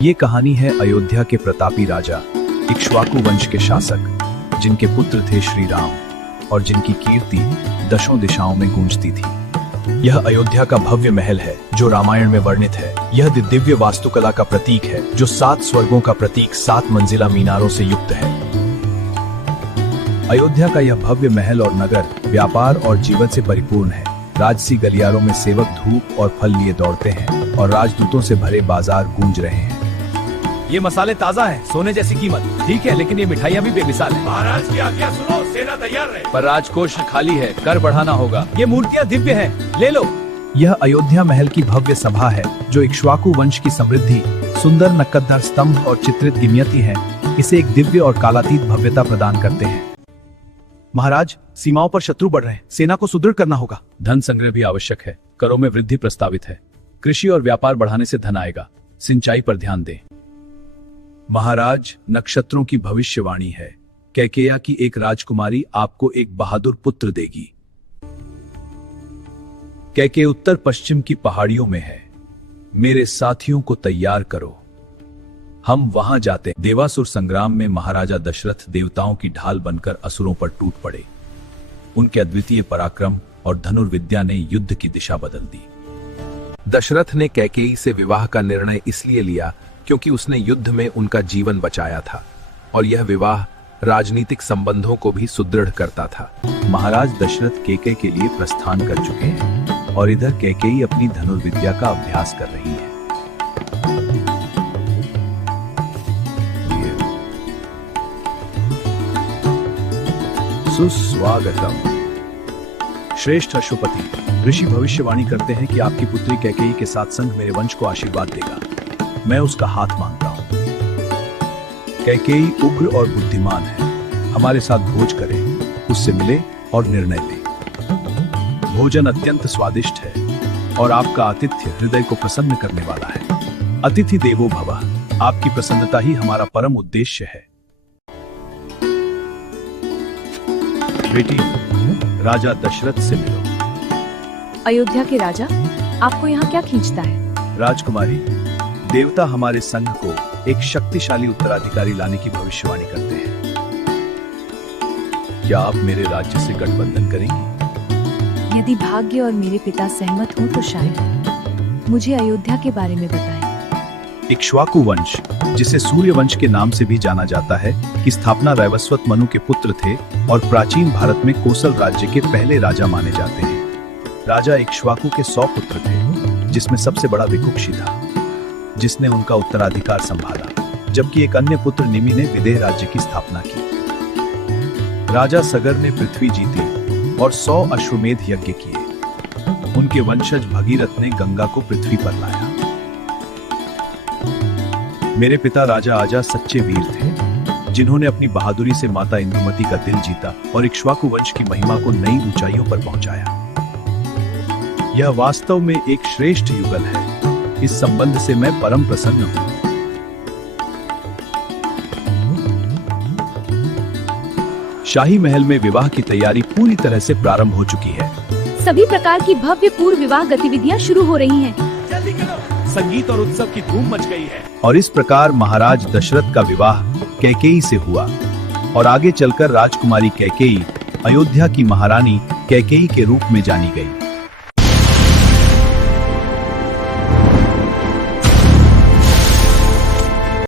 ये कहानी है अयोध्या के प्रतापी राजा इक्ष्वाकु वंश के शासक, जिनके पुत्र थे श्री राम और जिनकी कीर्ति दशों दिशाओं में गूंजती थी। यह अयोध्या का भव्य महल है जो रामायण में वर्णित है। यह दिव्य वास्तुकला का प्रतीक है जो 7 स्वर्गों का प्रतीक 7 मंजिला मीनारों से युक्त है। अयोध्या का यह भव्य महल और नगर व्यापार और जीवन से परिपूर्ण है। राजसी गलियारों में सेवक धूप और फल लिए दौड़ते हैं और राजदूतों से भरे बाजार गूंज रहे हैं। ये मसाले ताजा हैं, सोने जैसी कीमत। ठीक है, लेकिन ये मिठाइयाँ भी बेमिसाल हैं। महाराज की आज्ञा सुनो, सेना तैयार रहे। पर राजकोष खाली है, कर बढ़ाना होगा। ये मूर्तियाँ दिव्य हैं, ले लो। यह अयोध्या महल की भव्य सभा है जो इक्ष्वाकु वंश की समृद्धि, सुंदर नक्कदर स्तंभ और चित्रित गिमियती है इसे एक दिव्य और कालातीत भव्यता प्रदान करते हैं। महाराज, सीमाओं पर शत्रु बढ़ रहे हैं, सेना को सुदृढ़ करना होगा। धन संग्रह भी आवश्यक है। करों में वृद्धि प्रस्तावित है। कृषि और व्यापार बढ़ाने से धन आएगा। सिंचाई पर ध्यान दें। महाराज, नक्षत्रों की भविष्यवाणी है। कैकेयी की एक राजकुमारी आपको एक बहादुर पुत्र देगी। कैकेयी उत्तर पश्चिम की पहाड़ियों में है। मेरे साथियों को तैयार करो, हम वहां जाते हैं। देवासुर संग्राम में महाराजा दशरथ देवताओं की ढाल बनकर असुरों पर टूट पड़े। उनके अद्वितीय पराक्रम और धनुर्विद्या ने युद्ध की दिशा बदल दी। दशरथ ने कैकेयी से विवाह का निर्णय इसलिए लिया क्योंकि उसने युद्ध में उनका जीवन बचाया था और यह विवाह राजनीतिक संबंधों को भी सुदृढ़ करता था। महाराज दशरथ कैकेयी के लिए प्रस्थान कर चुके हैं और इधर कैकेयी अपनी धनुर्विद्या का अभ्यास कर रही है। सुस्वागतम। श्रेष्ठ अश्वपति, ऋषि भविष्यवाणी करते हैं कि आपकी पुत्री कैकेयी के साथ संग मेरे वंश को आशीर्वाद देगा। मैं उसका हाथ मांगता हूं। कैकेयी उग्र और बुद्धिमान है। हमारे साथ भोज करें, उससे मिले और निर्णय लें। भोजन अत्यंत स्वादिष्ट है और आपका आतिथ्य हृदय को प्रसन्न करने वाला है। अतिथि देवो भवः। आपकी प्रसन्नता ही हमारा परम उद्देश्य है। बेटी, राजा दशरथ से मिलो। अयोध्या के राजा, आपको यहाँ क्या खींचता है? राजकुमारी, देवता हमारे संघ को एक शक्तिशाली उत्तराधिकारी लाने की भविष्यवाणी करते हैं। क्या आप मेरे राज्य से गठबंधन करेंगी? यदि भाग्य और मेरे पिता सहमत हों तो शायद। मुझे अयोध्या के बारे में बताएं। इक्ष्वाकु वंश, जिसे सूर्य वंश के नाम से भी जाना जाता है, की स्थापना रैवस्वत मनु के पुत्र थे और प्राचीन भारत में कोसल राज्य के पहले राजा माने जाते हैं। राजा इक्ष्वाकु के 100 पुत्र थे, जिसमें सबसे बड़ा विकुक्षी था, जिसने उनका उत्तराधिकार संभाला, जबकि एक अन्य पुत्र निमि ने विदेह राज्य की स्थापना की। राजा सगर ने पृथ्वी जीती और 100 अश्वमेध यज्ञ किए। उनके वंशज भगीरथ ने गंगा को पृथ्वी पर लाया। मेरे पिता राजा आजा सच्चे वीर थे, जिन्होंने अपनी बहादुरी से माता इंदुमती का दिल जीता और इक्ष्वाकु वंश की महिमा को नई ऊंचाइयों पर पहुंचाया। यह वास्तव में एक श्रेष्ठ युगल है। इस संबंध से मैं परम प्रसन्न हूं। शाही महल में विवाह की तैयारी पूरी तरह से प्रारंभ हो चुकी है। सभी प्रकार की भव्य पूर्व विवाह गतिविधियां शुरू हो रही हैं। जल्दी करो, संगीत और उत्सव की धूम मच गई है। और इस प्रकार महाराज दशरथ का विवाह कैकेयी से हुआ और आगे चलकर राजकुमारी कैकेयी अयोध्या की महारानी कैकेयी के रूप में जानी गई।